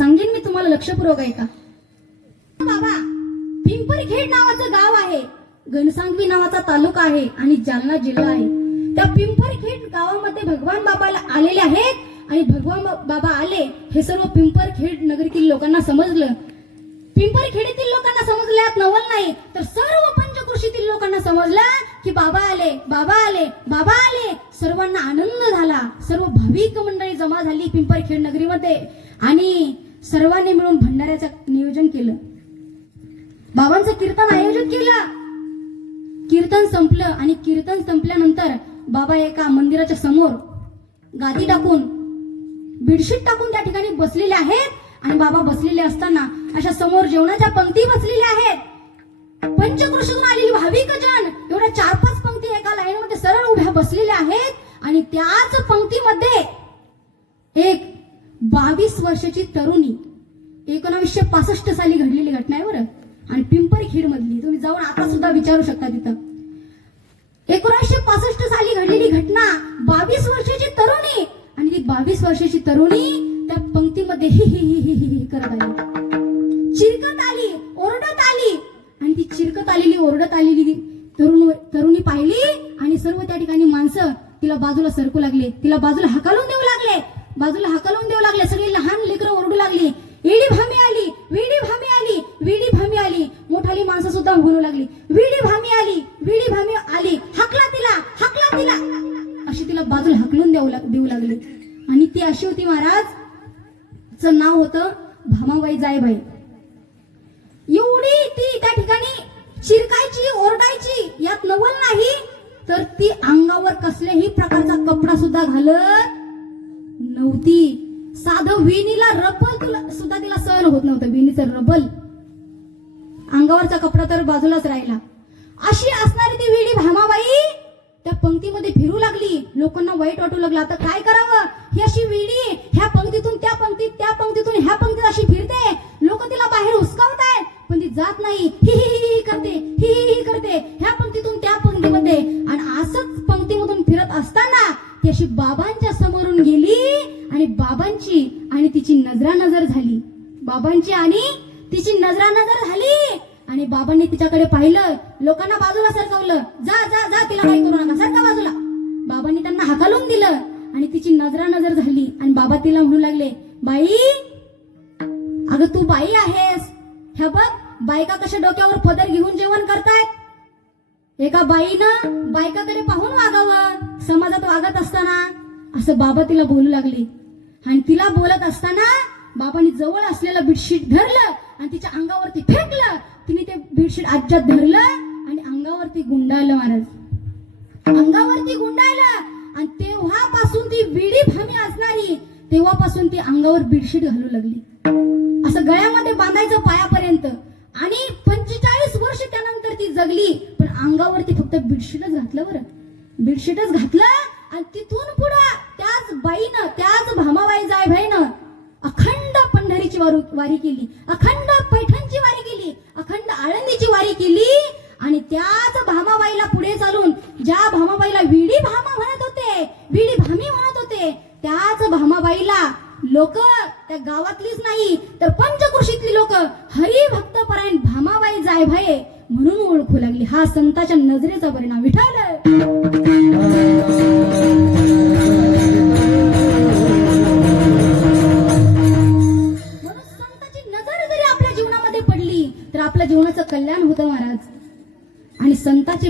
सांगेन मी तुम्हाला लक्षपूर्वक ऐका. बाबा पिंपरखेड नावाचं गाव आहे. घनसांगवी नावाचा तालुका आहे आणि जालना जिल्हा आहे. त्या पिंपरखेड गावामध्ये भगवान बाबाला आलेले आहेत आणि भगवान बाबा आले हे सर्व पिंपरखेड नगरीतील लोकांना समजलं. पिंपरखेडीतील लोकांना समजल्यात नवल नाही तर सर्व पंचकृषीतील लोकांना समजलं की बाबा आले बाबा आले बाबा आले. सर्वांना आनंद झाला. सर्व भाविक मंडळी जमा झाली पिंपरखेड नगरीमध्ये. आणि सर्वांनी मिळून भंडाऱ्याचं नियोजन केलं. बाबांचं कीर्तन आयोजित केलं. कीर्तन संपलं आणि कीर्तन संपल्यानंतर बाबा एका मंदिराच्या समोर गादी टाकून बेडशीट टाकून त्या ठिकाणी बसलेले आहेत आणि बाबा बसलेले असताना अशा समोर जेवणाच्या पंक्ती बसलेल्या आहेत. पंचकृषीतून आलेली भाविक जन एवढ्या चार पाच पंक्ती एका लाईन मध्ये सरळ उभ्या बसलेल्या आहेत आणि त्याच पंक्तीमध्ये एक बावीस वर्षाची तरुणी एकोणावीसशे पासष्ट साली घडलेली घटना आहे बरं. आणि पिंपरी मधली तुम्ही जाऊन आता सुद्धा विचारू शकता तिथं. एकोणीसशे पासष्ट साली घडलेली घटना बावीस वर्षाची तरुणी. आणि ती बावीस वर्षाची तरुणी त्या पंक्तीमध्ये ही ही ही ही ही ही करत आली. चिरकत आली ओरडत आली. आणि ती चिरकत आलेली ओरडत आलेली तरुण तरुणी पाहिली. आणि सर्व त्या ठिकाणी माणसं तिला बाजूला सरकू लागले. तिला बाजूला हकालून देऊ बाजूला हकलून देऊ लागले. सगळी लहान लेकरं ओरडू लागली. विडी भामी आली विडी भामी आली विडी भामी आली. मोठाली माणसं सुद्धा म्हणू लागली. विडी भामी आली विडी भामी आली. हकला तिला हकला तिला. अशी तिला बाजूला हकलून देऊ लाग- देऊ लागले. आणि ती अशी होती महाराज च नाव होतं भामाबाई जायबाई. एवढी ती त्या ठिकाणी चिरकायची ओरडायची यात नवल नाही. तर ती अंगावर कसल्याही प्रकारचा कपडा सुद्धा घालत नव्हती. साधं विणीला रबल तुला सुद्धा तिला सहन होत नव्हतं विणीचं रबल. अंगावरचा कपडा तर बाजूलाच राहिला. अशी असणारी ती विणी भामाबाई त्या पंक्तीमध्ये फिरू लागली. लोकांना वाईट वाटू लागलं. आता काय करावं? ही अशी विणी ह्या पंक्तीतून त्या पंक्तीत त्या पंक्तीतून ह्या पंक्तीत अशी फिरते. लोक तिला बाहेर हुसकावतायत पण ती जात नाही. तिची नजरा नजर झाली. बाबांची आणि तिची नजरा नजर झाली. आणि बाबांनी तिच्याकडे पाहिलं लोकांना बाजूला सरकवलं. जा जा जा तिला काही करू नका. सरका बाजूला. बाबांनी त्यांना हाकालून दिलं आणि तिची नजरा नजर झाली. आणि बाबा तिला म्हणू लागले बाई अगं तू बाई आहेस. ह्या बघ बायका कशा डोक्यावर पदर घेऊन जेवण करतायत. एका बाईनं बायकाकडे पाहून वागावं. समाजात वागत असताना. असं बाबा तिला बोलू लागले. आणि तिला बोलत असताना बाबांनी जवळ असलेलं बेडशीट धरलं आणि तिच्या अंगावरती फेकलं. तिने ते बेडशीट आज्यात धरलं आणि अंगावरती गुंडाळलं महाराज. अंगावरती गुंडाळलं आणि तेव्हापासून ती विडी भमी असणारी तेव्हापासून ती अंगावर बेडशीट घालू लागली. असं गळ्यामध्ये बांधायचं पायापर्यंत. आणि पंचेचाळीस वर्ष त्यानंतर ती जगली पण अंगावरती फक्त बेडशीटच घातलं बरं. बेडशीटच घातलं आणि तिथून पुढं त्याच बाईनं त्याच भामाबाई जाय भाईनं अखंड पंढरीची वारी केली. अखंड पैठणची वारी केली. अखंड आळंदीची वारी केली. आणि त्याच भामाबाईला पुढे चालून ज्या भामाबाईला विडी भामा म्हणत होते विडी भामी म्हणत होते त्याच भामाबाईला लोक त्या गावातलीच नाही तर पंचकृषीतली लोक हरी भक्त परायण भामाबाई जाय भाये म्हणून ओळखू लागली. हा संताच्या नजरेचा परिणाम. विठाल कल्याण होतं महाराज. आणि संताचे